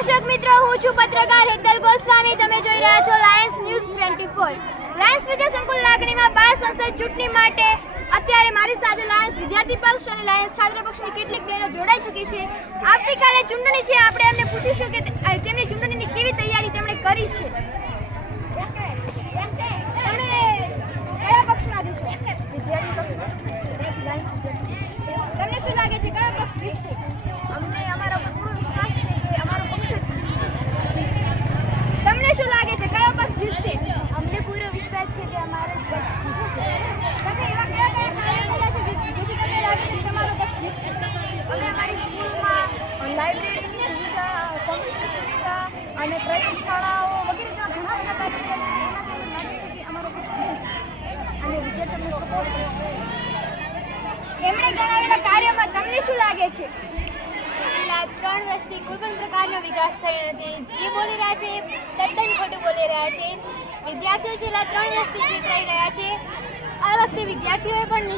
દર્શક મિત્રો, હું છું પત્રકાર હેતલ ગોસ્વામી. તમે જોઈ રહ્યા છો લાયન્સ ન્યૂઝ 24 લાયન્સ વિદ્યા સંકુલ લાગણીમાં બાર સંસદ ચૂંટણી માટે અત્યારે મારી સાથે લાયન્સ વિદ્યાર્થી પક્ષ અને લાયન્સ છાત્ર પક્ષની કેટલીક બહેનો જોડાઈ ચૂકી છે. આવતીકાલે ચૂંટણી છે. આપણે એમને પૂછીશું કે તેમની ચૂંટણીની કેવી તૈયારી તેમણે કરી છે તમે કયા પક્ષમાં રહેશો વિદ્યાર્થી પક્ષમાં લાયન્સ વિદ્યાર્થી પક્ષ. તમને શું લાગે છે કયો પક્ષ જીતશે અમને અમારો પર પૂરો વિશ્વાસ છે કે અમારો પક્ષ જ જીતશે તમને શું લાગે છે કયો પક્ષ જીતશે અમને અમારો કર્યા છે જેથી તમને લાગે છે તમારો સ્કૂલમાં લાઇબ્રેરીની સુવિધા, કોમ્પ્યુટર સુવિધા અને પ્રયોગશાળાઓ વગેરે જેવા ઘણા બધા કાર્યો કર્યા છે. એનાથી અમને લાગે છે કે અમારો પક્ષ જીતી જશે અને વિદ્યાર્થીઓને સપોર્ટ કરશે એમણે જણાવેલા કાર્યમાં તમને શું લાગે છે? છેલ્લા ત્રણ વર્ષથી કોઈ પણ પ્રકારનો વિકાસ થયો નથી. જે બોલી રહ્યા છે, તદ્દન ખોટું બોલી રહ્યા છે. વિદ્યાર્થીઓ છેલ્લા ત્રણ વર્ષથી છેતરાઈ રહ્યા છે. આ વખતે વિદ્યાર્થીઓએ પણ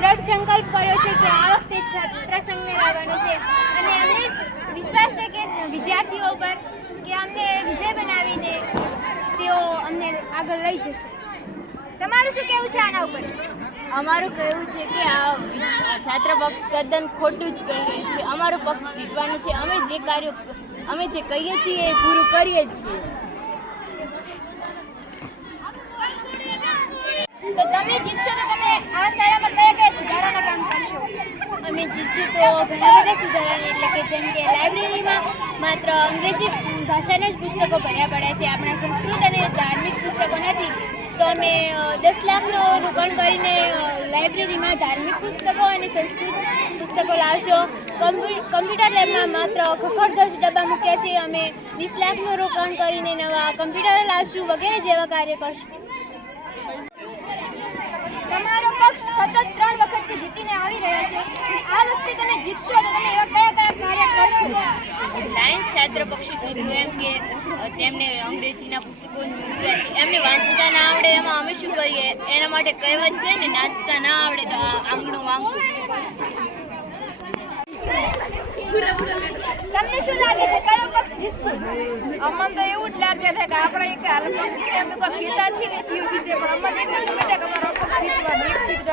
દ્રઢ સંકલ્પ કર્યો છે કે આ વખતે છાત્રસંઘને લાવવાનો છે. અને અમને જ વિશ્વાસ છે કે વિદ્યાર્થીઓ પર કે અમને વિજય બનાવીને તેઓ અમને આગળ લઈ જશે. તમારું શું કહેવું છે આના ઉપર? અમારું કહેવું છે કે આ છાત્ર પક્ષ તદ્દન ખોટું જ કહી રહ્યું છે. અમારો પક્ષ જીતવાનું છે. અમે જે કાર્યો અમે જે કહીએ છીએ એ પૂરું કરીએ જ છીએ. તો તમે જીતશો તો તમે આ શાળામાં કયા કયા સુધારાના કામ કરશો? અમે જીતશું તો ઘણા બધા સુધારાને એટલે કે જેમ કે લાઇબ્રેરીમાં માત્ર અંગ્રેજી ભાષાના જ પુસ્તકો ભર્યા પડ્યા છે. આપણા સંસ્કૃત અને ધાર્મિક પુસ્તકો નથી. તો અમે દસ લાખનો રોકાણ કરીને લાઇબ્રેરીમાં ધાર્મિક પુસ્તકો અને સંસ્કૃત પુસ્તકો લાવશો. કમ્પ્યુ- કમ્પ્યુટર લેબમાં માત્ર ખખડ દસ ડબ્બા મૂક્યા છે. અમે વીસ લાખનું રોકાણ કરીને નવા કમ્પ્યુટર લાવશું વગેરે જેવા કાર્ય કરશું. તમારો પક્ષ સતત ત્રણ વખતથી જીતીને આવી રહ્યા છે આ વખતે તમે જીતશો તો તમે એવા કયા કયા કાર્ય કરશો? લાયન્સ છાત્ર પક્ષી કીધું એમ કે તેમને અંગ્રેજીના પુસ્તકો મૂક્યા છે. એમને વાંચતા ના આવડે એમાં અમે શું કરીએ? એના માટે કહેવત છે ને નાચતા ના આવડે તો આંગણું વાંગવું તમને શું લાગે છે કયો પક્ષ જીતશે? અમને તો એવું જ લાગે છે કે આપણે એક હાલ પક્ષી અમે કોઈ ગીતાથી નથી કે છે પણ અમને એટલું કે અમારો પક્ષ જીતવા એક સીટ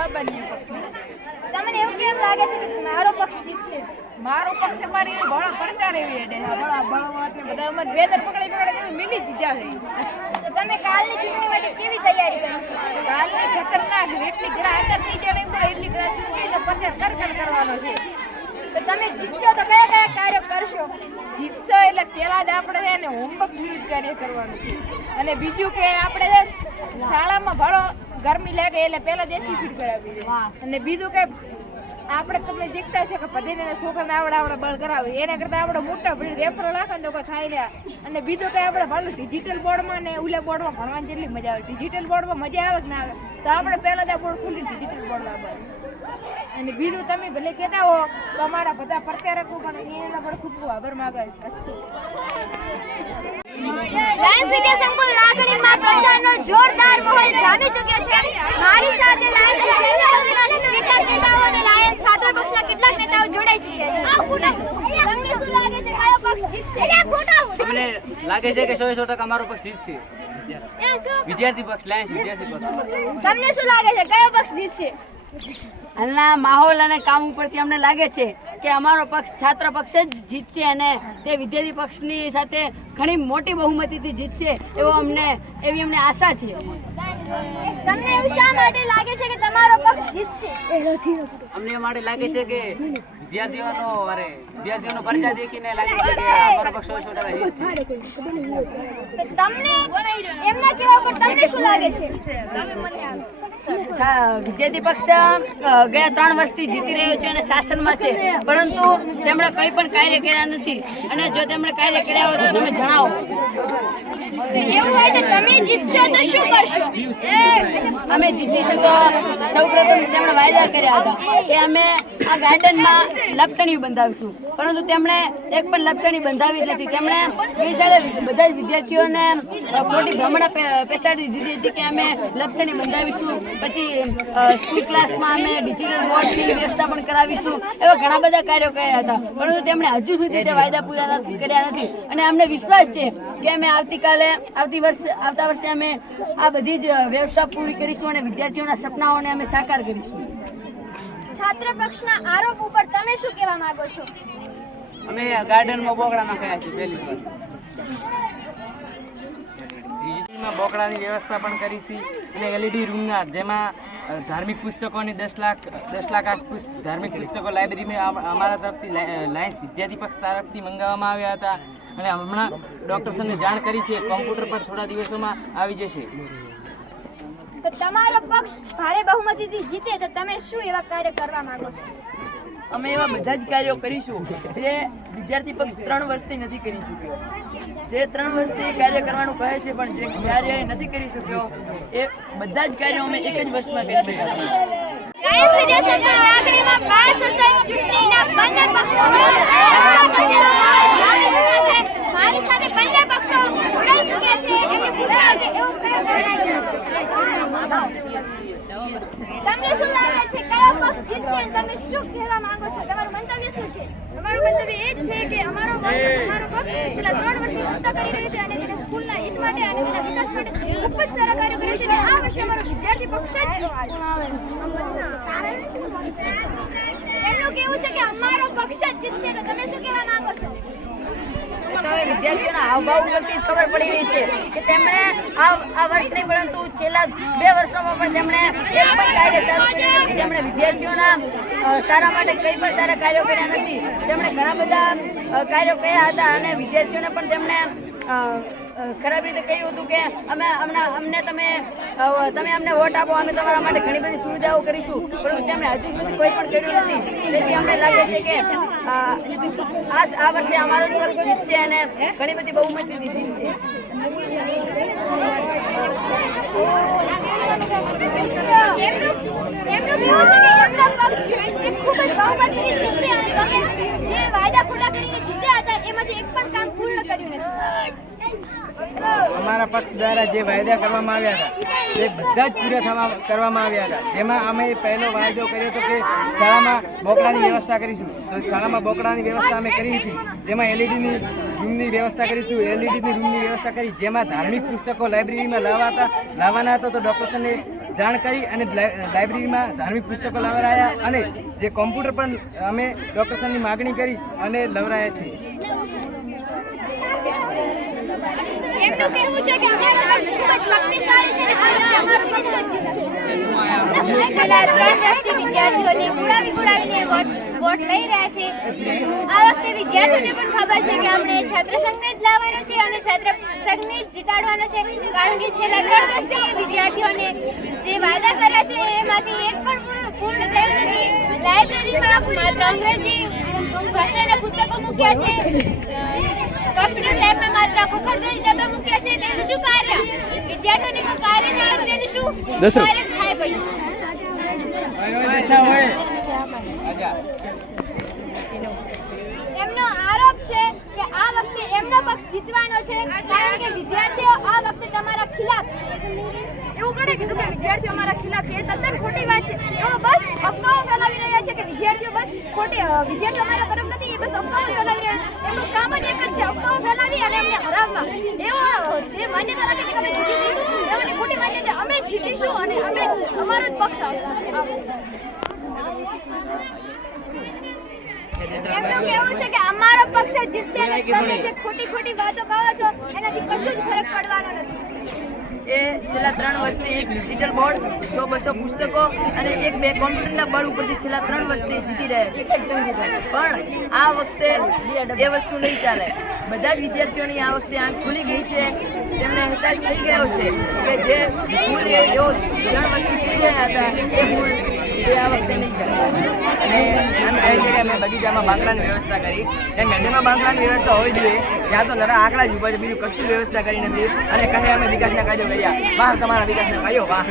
તમને એવું કેમ લાગે છે કે મારો પક્ષ જીતશે? મારો પક્ષ મારી ઘણા ભણા પ્રચાર એવી હેડે છે ભણા ભણવા એટલે બધા અમારે બેનર પકડી પકડી તમે મિલી જીત્યા છે. તો તમે કાલની ચૂંટણી માટે કેવી તૈયારી કરશો કાલની ખતરનાક એટલી ઘણા અંદર થઈ જાય એમ એટલી ઘણા ચૂંટણીનો પ્રચાર કર કર કરવાનો છે. તો તમે જીતશો તો કયા કયા કાર્યો કરશો? જીતશો એટલે પેલા જ આપણે છે ને હોમવર્ક વિરુદ્ધ કાર્ય કરવાનું છે. અને બીજું કે આપણે શાળામાં ભણો ગરમી લાગે એટલે પેલા દેશી ફીટ કરાવી અને બીજું કે આપણે તમને જીખતા છે કે પધીને છોકરાને આવડે આવડે બળ કરાવે. એના કરતાં આપણે મોટા ભીડ રેફરો રાખે તો કોઈ થાય ને. અને બીજું કંઈ આપણે ભણો ડિજિટલ બોર્ડમાં ને ઉલે બોર્ડમાં ભણવાની જેટલી મજા આવે. ડિજિટલ બોર્ડમાં મજા આવે કે ના આવે? તો આપણે પહેલાં જ આ બોર્ડ ખુલ્લી ડિજિટલ બોર્ડમાં લાવવાનું અને બીજું તમે ભલે કહેતા હો, તો અમારા બધા પ્રત્યારકો પણ એના પણ ખૂબ ખૂબ આભાર માગે અસ્તુ. વિદ્યા સંકુલ લાગણીમાં પ્રચારનો જોરદાર માહોલ જામી ચૂક્યો છે મારી સાથે લાયન્સ વિદ્યાર્થી પક્ષના કેટલાક નેતાઓ અને લાયન્સ છાત્ર પક્ષના કેટલાક નેતાઓ જોડાઈ ચૂક્યા છે તમને શું લાગે છે કયો પક્ષ જીતશે અમને લાગે છે કે સો સો ટકા અમારો પક્ષ જીતશે. વિદ્યાર્થી પક્ષ લાયન્સ વિદ્યાર્થી પક્ષ. તમને શું લાગે છે? કયો પક્ષ જીતશે? હાલના માહોલ અને કામ ઉપરથી અમને લાગે છે કે અમારો પક્ષ છાત્ર પક્ષે જ જીતશે અને તે વિદ્યાર્થી પક્ષની સાથે ઘણી મોટી બહુમતીથી જીતશે એવો અમને એવી અમને આશા છે. તમને એવું શા માટે લાગે છે કે તમારો પક્ષ જીતશે? અમને એ માટે લાગે છે કે વિદ્યાર્થીઓનો અરે વિદ્યાર્થીઓનો પરચા દેખીને લાગે છે કે અમારો પક્ષ સો સો ટકા જીતશે તો તમને એમના કહેવા પર તમને શું લાગે છે? વિદ્યાર્થી પક્ષ ગયા ત્રણ વર્ષથી જીતી રહ્યો છે અને શાસનમાં છે. પરંતુ તેમણે કંઈ પણ કાર્ય કર્યા નથી. અને જો તેમણે કાર્ય કર્યા હોય તો તમે જણાવો. અમે જીતીશું તો સૌપ્રથમ તેમણે વાયદા કર્યા હતા કે અમે આ ગાર્ડનમાં લપસણી બંધાવીશું. પરંતુ તેમણે એક પણ લપસણી બંધાવી જ નથી. તેમણે ગઈ બધા જ વિદ્યાર્થીઓને ખોટી ભ્રમણા પેસાડી દીધી હતી કે અમે લપસણી બંધાવીશું. પછી સ્કૂલ ક્લાસમાં અમે ડિજિટલ બોર્ડની વ્યવસ્થા પણ કરાવીશું. એવા ઘણા બધા કાર્યો કર્યા હતા. પરંતુ તેમણે હજુ સુધી તે વાયદા પૂરા કર્યા નથી. અને અમને વિશ્વાસ છે કે અમે આવતીકાલે આવતી વર્ષે આવતા વર્ષે અમે આ બધી જ વ્યવસ્થા પૂરી કરીશું અને વિદ્યાર્થીઓના સપનાઓને અમે સાકાર કરીશું. છાત્ર પક્ષના આરોપ ઉપર તમે શું કહેવા માંગો છો? અમે ગાર્ડનમાં બોકડા નાખ્યા છે પહેલી વાર. ડિજિટલમાં બોકડાની વ્યવસ્થા પણ કરી હતી અને એલઈડી રૂમના જેમાં ધાર્મિક પુસ્તકોની દસ લાખ દસ લાખ આસપાસ ધાર્મિક પુસ્તકો લાઇબ્રેરીમાં અમારા તરફથી લાયન્સ વિદ્યાર્થી પક્ષ તરફથી મંગાવવામાં આવ્યા હતા. અને હમણાં ડોક્ટર્સને જાણ કરી છે કોમ્પ્યુટર પર થોડા દિવસોમાં આવી જશે. તો તમારો પક્ષ ભારે બહુમતીથી જીતે તો તમે શું એવા કાર્ય કરવા માંગો છો? અમે એવા બધા જ કાર્યો કરીશું જે વિદ્યાર્થી પક્ષ ત્રણ વર્ષથી નથી કરી ચૂક્યો. જે ત્રણ વર્ષથી કાર્ય કરવાનું કહે છે પણ જે કાર્ય નથી કરી શક્યો એ બધા જ કાર્યો અમે એક જ વર્ષમાં કરી બેઠા છીએ ગાયક સજાસદના લાગણીમાં બાર સસન ચૂંટણીના બંને પક્ષો મારી સાથે બંને પક્ષો જોડાઈ ચૂક્યા છે એમને પૂછ્યા કે એવું કયો તમને શું લાગે છે? કયો પક્ષ જીતશે તમે શું કહેવા માંગો છો? તમારું મંતવ્ય શું છે? અમારું મંતવ્ય એ જ છે કે અમારો અમારો પક્ષ છેલ્લા ત્રણ વર્ષથી સત્તા કરી રહ્યો છે અને તેના સ્કૂલના હિત માટે અને તેના વિકાસ માટે ખૂબ જ સારા કાર્યો કરે છે આ વર્ષે અમારો વિદ્યાર્થી પક્ષ જ એમનું કેવું છે કે અમારો પક્ષ જ જીતશે તો તમે શું કહેવા માંગો છો? વિદ્યાર્થીઓના હાવભાવ ઉપરથી ખબર પડી રહી છે તેમણે આ આ વર્ષ પરંતુ છેલ્લા બે વર્ષોમાં પણ તેમણે એક પણ કાર્ય સારું તેમણે વિદ્યાર્થીઓના સારા માટે કંઈ પણ સારા કાર્યો કર્યા નથી. તેમણે ઘણા બધા કાર્યો કર્યા હતા અને વિદ્યાર્થીઓને પણ તેમણે ખરાબ રીતે કહ્યું હતું કે અમે અમને અમને તમે તમે અમને વોટ આપો, અમે તમારા માટે ઘણી બધી સુવિધાઓ કરીશું. પરંતુ તેમણે હજુ સુધી કોઈ પણ કર્યું નથી. તેથી અમને લાગે છે કે આ આ વર્ષે અમારો જ પક્ષ જીતશે અને ઘણી બધી બહુમતીથી જીતશે એમનું એમનું કેવું છે. કે એમનો પક્ષ એ ખૂબ જ બહુમતીથી જીતશે અને તમે જે વાયદા ખોટા કરીને જીત્યા હતા એમાંથી એક પણ કામ પૂર્ણ કર્યું નથી. અમારા પક્ષ દ્વારા જે વાયદા કરવામાં આવ્યા હતા તે બધા જ પૂરા થવા કરવામાં આવ્યા હતા. જેમાં અમે પહેલો વાયદો કર્યો હતો કે શાળામાં બોકડાની વ્યવસ્થા કરીશું. તો શાળામાં બોકડાની વ્યવસ્થા અમે કરી હતી. જેમાં એલઈડીની રૂમની વ્યવસ્થા કરીશું એલઈડીની રૂમની વ્યવસ્થા કરી. જેમાં ધાર્મિક પુસ્તકો લાઇબ્રેરીમાં લાવવા લાવવાના હતા તો ડૉક્ટર્સને જાણ કરી અને લાઇબ્રેરીમાં ધાર્મિક પુસ્તકો લવરાયા અને જે કોમ્પ્યુટર પણ અમે ડૉક્ટર્સની માગણી કરી અને લવરાયા છીએ. એમનું કહેવું છે કે અમારો પક્ષ ખૂબ જ શક્તિશાળી છે અને અમારો પક્ષ જ છેલ્લા રહ્યા છે. આ વખતે વિદ્યાર્થીઓને ખબર છે કે છાત્ર સંઘને જ છે અને છાત્ર સંઘને જીતાડવાનો છે. કારણ કે છેલ્લા ત્રણ વર્ષથી વિદ્યાર્થીઓને જે વાદા કર્યા છે, એમાંથી એક લાઇબ્રેરીમાં માત્ર અંગ્રેજી ભાષાના પુસ્તકો મૂક્યા છે. કમ્પ્યુટર લેબમાં માત્ર ખોખરદારી ડબ્બા મૂક્યા છે તેનું શું કાર્ય? વિદ્યાર્થીઓને કોઈ કાર્ય ના આવે તેનું શું કાર્ય થાય ભાઈ? એમનો આરોપ છે કે આ વખતે એમનો પક્ષ જીતવાનો છે કારણ કે વિદ્યાર્થીઓ આ વખતે તમારા ખિલાફ છે. એવું કોણે કીધું કે વિદ્યાર્થીઓ અમારા ખિલાફ છે? એ તદ્દન ખોટી વાત છે. એવો બસ અફવાઓ ફેલાવી રહ્યા છે કે વિદ્યાર્થીઓ બસ ખોટી વિદ્યાર્થીઓ અમારા નથી બસ અફવાઓ ફેલાવી રહ્યા છે એમનું કામ જ એક જ છે અફવાઓ ફેલાવી અને અમને હરાવવા. એવો જે માન્યતા રાખે કે અમે જીતી જઈશું એવાની ખોટી માન્યતા અમે જીતીશું અને અમે અમારો જ પક્ષ આવશે. એમનું છે કે અમારો પક્ષ જીતશે અને તમે જે ખોટી ખોટી વાતો કહો છો એનાથી કશું જ ફરક પડવાનો નથી. એ છેલ્લા ત્રણ વર્ષથી એક ડિજિટલ બોર્ડ સો બસો પુસ્તકો અને એક બે કોમ્પ્યુટરના બળ ઉપરથી છેલ્લા ત્રણ વર્ષથી જીતી રહ્યા છે. પણ આ વખતે એ વસ્તુ નહીં ચાલે. બધા જ વિદ્યાર્થીઓની આ વખતે આંખ ખુલી ગઈ છે. તેમને અહેસાસ થઈ ગયો છે કે જે ભૂલ એવો ત્રણ વર્ષથી કરી રહ્યા હતા, એ ભૂલ એ આ વખતે નહીં ચાલે અને એમ કહે છે કે અમે બગીચામાં બાંકડાની વ્યવસ્થા કરી. એમ નદીમાં બાંકડાની વ્યવસ્થા હોવી જોઈએ. ત્યાં તો નરા આંકડા જ ઊભા છે. બીજું કશું વ્યવસ્થા કરી નથી. અને કહે અમે વિકાસના કાર્યો કર્યા. વાહ તમારા વિકાસના કાર્યો વાહ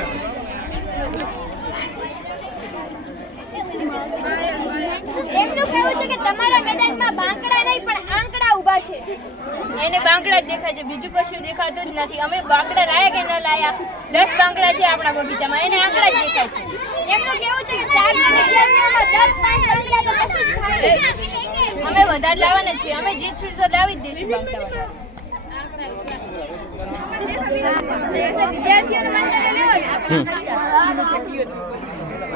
એમનું કહેવું છે કે તમારા મેદાનમાં બાંકડા નહીં પણ આંકડા ઊભા છે. એને બાંકડા જ દેખાય છે. બીજું કશું દેખાતું જ નથી. અમે બાંકડા લાયા કે ન લાયા? દસ બાંકડા છે આપણા બગીચામાં. એને આંકડા જ દેખાય છે. એમનું કેવું છે કે જ નહીં. અમે વધારે લાવવાના છીએ. અમે જીતશું તો લાવી જ દઈશું બાંકડા વિદ્યાર્થીઓનું મંતવ્ય લેવો ને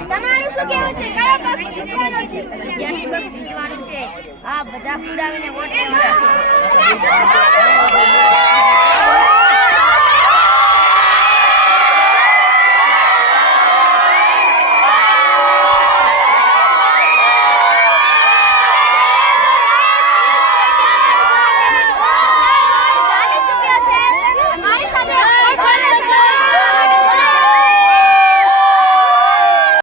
તમારું શું કહેવું છે? કયો પક્ષ જીતવાનો છે? વિદ્યાર્થી પક્ષ જીતવાનો છે. આ બધા પુરાવીને વોટ લેવાના છે.